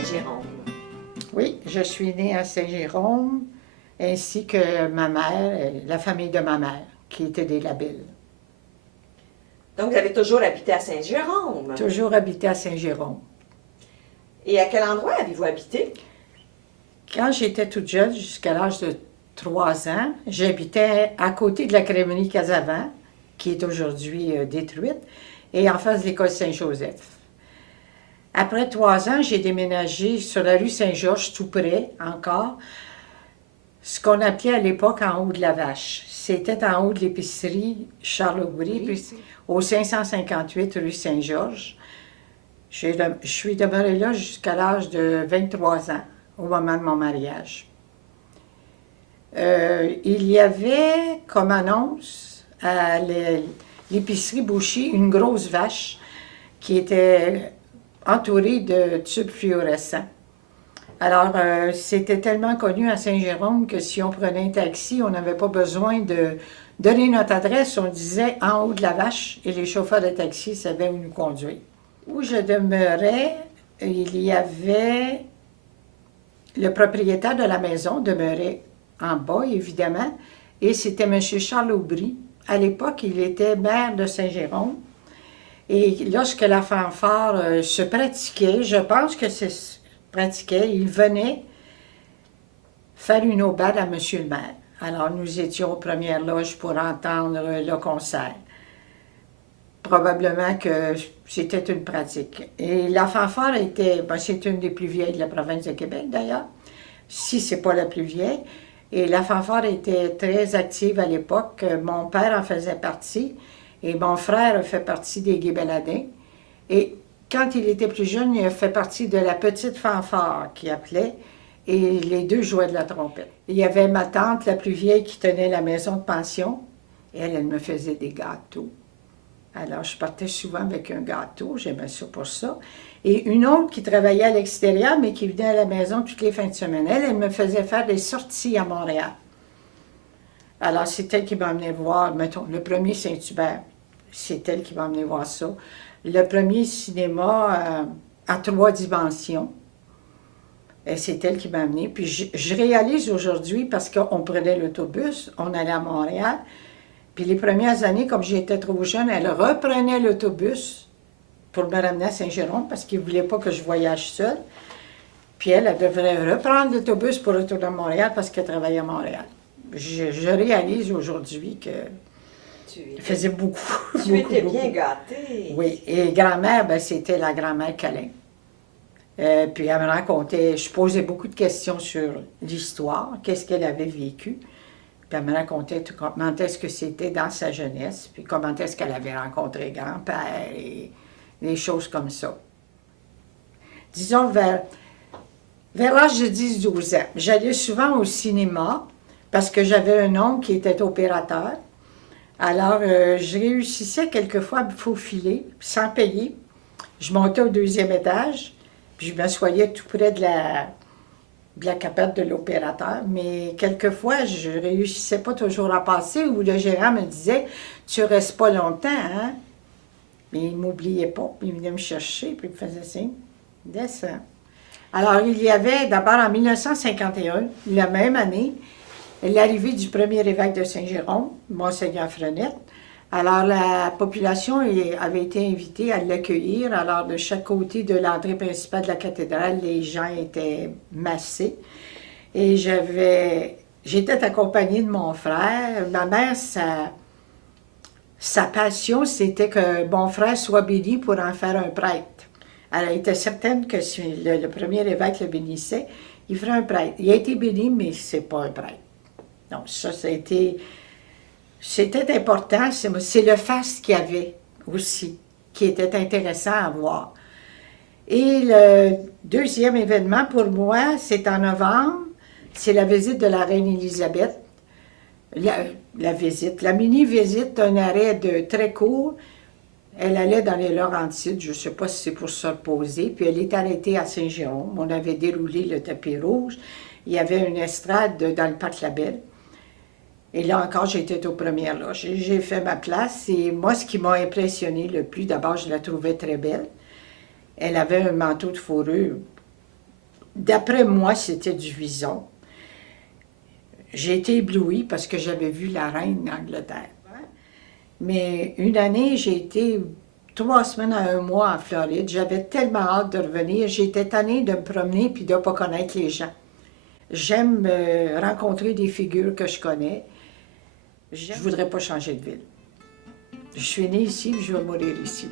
Saint-Jérôme. Oui, je suis née à Saint-Jérôme, ainsi que ma mère, la famille de ma mère, qui était des Labilles. Donc, vous avez toujours habité à Saint-Jérôme. Toujours habité à Saint-Jérôme. Et à quel endroit avez-vous habité? Quand j'étais toute jeune, jusqu'à l'âge de 3 ans, j'habitais à côté de la crèmerie Casavant, qui est aujourd'hui détruite, et en face de l'école Saint-Joseph. Après 3 ans, j'ai déménagé sur la rue Saint-Georges, tout près encore, ce qu'on appelait à l'époque en haut de la Vache. C'était en haut de l'épicerie Charles-Aubry, puis au 558 rue Saint-Georges. Je suis demeurée là jusqu'à l'âge de 23 ans, au moment de mon mariage. Il y avait comme annonce à l'épicerie Boucher une grosse vache qui était entourée de tubes fluorescents. Alors, c'était tellement connu à Saint-Jérôme que si on prenait un taxi, on n'avait pas besoin de donner notre adresse. On disait en haut de la vache et les chauffeurs de taxi savaient où nous conduire. Où je demeurais, il y avait le propriétaire de la maison demeurait en bas, évidemment, et c'était M. Charles Aubry. À l'époque, il était maire de Saint-Jérôme. Et lorsque la fanfare se pratiquait, je pense que se pratiquait, il venait faire une aubade à M. le maire. Alors, nous étions aux premières loges pour entendre le concert. Probablement que c'était une pratique. Et la fanfare était, c'est une des plus vieilles de la province de Québec d'ailleurs, si c'est pas la plus vieille. Et la fanfare était très active à l'époque. Mon père en faisait partie et mon frère fait partie des Guébeladins. Et quand il était plus jeune, il a fait partie de la petite fanfare qu'il appelait, et les deux jouaient de la trompette. Il y avait ma tante, la plus vieille, qui tenait la maison de pension. Elle me faisait des gâteaux. Alors, je partais souvent avec un gâteau, j'aimais ça pour ça. Et une autre qui travaillait à l'extérieur, mais qui venait à la maison toutes les fins de semaine. Elle me faisait faire des sorties à Montréal. Alors, c'est elle qui m'emmenait voir, mettons, le premier Saint-Hubert. C'est elle qui m'emmenait voir ça. Le premier cinéma à 3 dimensions. Et c'est elle qui m'a amené. Puis je réalise aujourd'hui, parce qu'on prenait l'autobus, on allait à Montréal. Puis les premières années, comme j'étais trop jeune, elle reprenait l'autobus pour me ramener à Saint-Jérôme parce qu'il ne voulait pas que je voyage seule. Puis elle devrait reprendre l'autobus pour retourner à Montréal parce qu'elle travaillait à Montréal. Je réalise aujourd'hui que elle faisait beaucoup. Tu étais bien gâtée. Oui, et grand-mère, c'était la grand-mère Calin. Puis elle me racontait, je posais beaucoup de questions sur l'histoire, qu'est-ce qu'elle avait vécu. Puis elle me racontait comment est-ce que c'était dans sa jeunesse, puis comment est-ce qu'elle avait rencontré grand-père et des choses comme ça. Disons, vers l'âge de 10-12 ans, j'allais souvent au cinéma parce que j'avais un oncle qui était opérateur. Alors, je réussissais quelquefois à me faufiler sans payer. Je montais au 2e étage, puis je m'assoyais tout près de la capette de l'opérateur, mais quelquefois, je ne réussissais pas toujours à passer, où le gérant me disait « Tu restes pas longtemps, hein? » Mais il ne m'oubliait pas, puis il venait me chercher, puis il me faisait signe « Descends. » Alors, il y avait d'abord en 1951, la même année, l'arrivée du premier évêque de Saint-Jérôme, Monseigneur Frenette. Alors, la population avait été invitée à l'accueillir. Alors, de chaque côté de l'entrée principale de la cathédrale, les gens étaient massés. Et j'étais accompagnée de mon frère. Ma mère, sa passion, c'était que mon frère soit béni pour en faire un prêtre. Elle était certaine que si le premier évêque le bénissait, il ferait un prêtre. Il a été béni, mais c'est pas un prêtre. Donc, ça a été... C'était important, c'est le faste qu'il y avait aussi, qui était intéressant à voir. Et le deuxième événement pour moi, c'est en novembre, c'est la visite de la reine Élisabeth. La mini-visite d'un arrêt très court. Elle allait dans les Laurentides, je ne sais pas si c'est pour se reposer, puis elle est arrêtée à Saint-Jérôme. On avait déroulé le tapis rouge. Il y avait une estrade dans le parc Labelle. Et là encore, j'étais aux premières loges. J'ai fait ma place et moi, ce qui m'a impressionné le plus, d'abord, je la trouvais très belle. Elle avait un manteau de fourrure D'après moi, c'était du vison. J'ai été éblouie parce que j'avais vu la reine d'Angleterre. Mais une année, j'ai été 3 semaines à un mois en Floride. J'avais tellement hâte de revenir. J'étais tannée de me promener puis de ne pas connaître les gens. J'aime rencontrer des figures que je connais. Je ne voudrais pas changer de ville. Je suis née ici, puis je vais mourir ici.